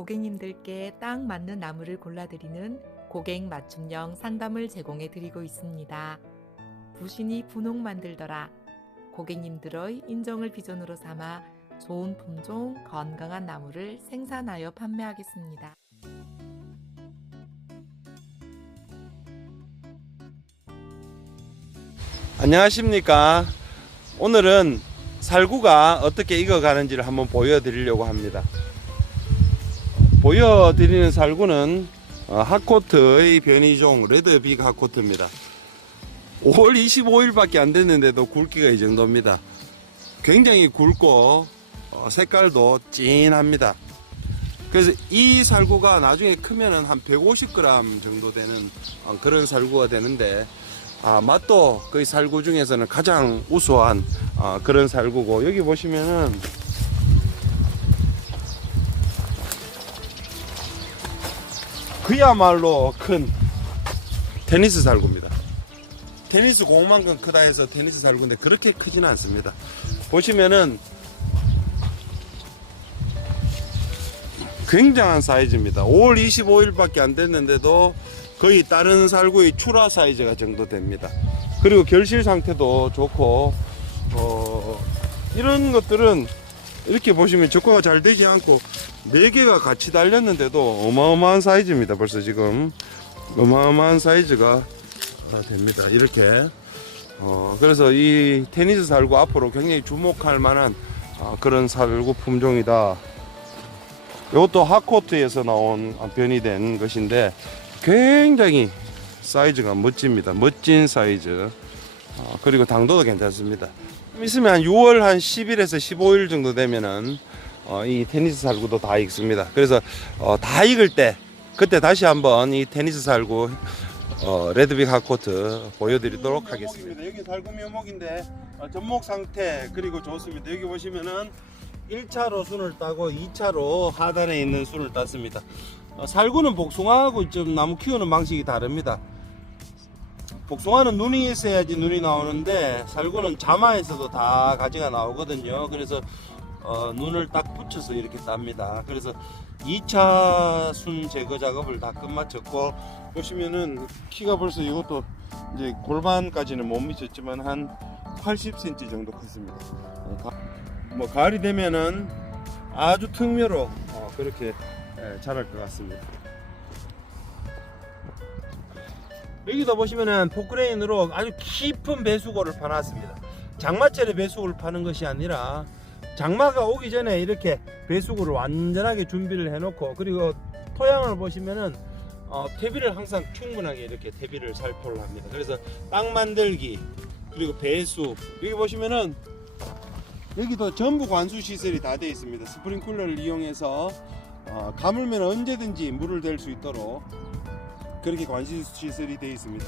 고객님들께 딱 맞는 나무를 골라드리는 고객 맞춤형 상담을 제공해 드리고 있습니다. 부신이 분홍 만들더라. 고객님들의 인정을 비전으로 삼아 좋은 품종, 건강한 나무를 생산하여 판매하겠습니다. 안녕하십니까. 오늘은 살구가 어떻게 익어가는지를 한번 보여드리려고 합니다. 보여드리는 살구는 어, 핫코트의 변이종 레드빅 핫코트입니다. 5월 25일밖에 안 됐는데도 굵기가 이 정도입니다. 굉장히 굵고 어, 색깔도 진합니다. 그래서 이 살구가 나중에 크면은 한 150g 정도 되는 어, 그런 살구가 되는데 아, 맛도 거의 살구 중에서는 가장 우수한 아, 그런 살구고 여기 보시면은 그야말로 큰 테니스 살구입니다. 테니스 공만큼 크다 해서 테니스 살구인데 그렇게 크지는 않습니다. 보시면은 굉장한 사이즈입니다. 5월 25일밖에 안 됐는데도 거의 다른 살구의 추라 사이즈가 정도 됩니다. 그리고 결실 상태도 좋고 어, 이런 것들은 이렇게 보시면 적과가 잘 되지 않고 네 개가 같이 달렸는데도 어마어마한 사이즈입니다. 벌써 지금 어마어마한 사이즈가 아, 됩니다. 이렇게 어, 그래서 이 테니스 살구 앞으로 굉장히 주목할 만한 아, 그런 살구 품종이다. 이것도 핫코트에서 나온 변이 된 것인데 굉장히 사이즈가 멋집니다. 멋진 사이즈. 어, 그리고 당도도 괜찮습니다. 좀 있으면 한 6월 한 10일에서 15일 정도 되면은 어, 이 테니스 살구도 다 익습니다. 그래서 어, 다 익을 때 그때 다시 한번 이 테니스 살구 어, 레드빅 핫코트 보여드리도록 하겠습니다. 여기 살구 묘목인데 어, 접목 상태 그리고 좋습니다. 여기 보시면은 1차로 순을 따고 2차로 하단에 있는 순을 땄습니다. 어, 살구는 복숭아하고 좀 나무 키우는 방식이 다릅니다. 복숭아는 눈이 있어야지 눈이 나오는데 살구는 자마에서도 다 가지가 나오거든요. 그래서 어, 눈을 딱 붙여서 이렇게 땁니다. 그래서 2차 순 제거 작업을 다 끝마쳤고 보시면은 키가 벌써 이것도 이제 골반까지는 못 미쳤지만 한 80cm 정도 컸습니다. 어, 가- 뭐 가을이 되면은 아주 특묘로 어, 그렇게 예, 자랄 것 같습니다. 여기도 보시면은 포크레인으로 아주 깊은 배수고를 파놨습니다. 장마철에 배수고를 파는 것이 아니라 장마가 오기 전에 이렇게 배수고를 완전하게 준비를 해놓고 그리고 토양을 보시면은 어, 퇴비를 항상 충분하게 이렇게 퇴비를 살포를 합니다. 그래서 땅 만들기 그리고 배수 여기 보시면은 여기도 전부 관수 시설이 다 되어 있습니다. 스프링클러를 이용해서 어, 가물면 언제든지 물을 댈 수 있도록 그렇게 관수 시설이 되어 있습니다.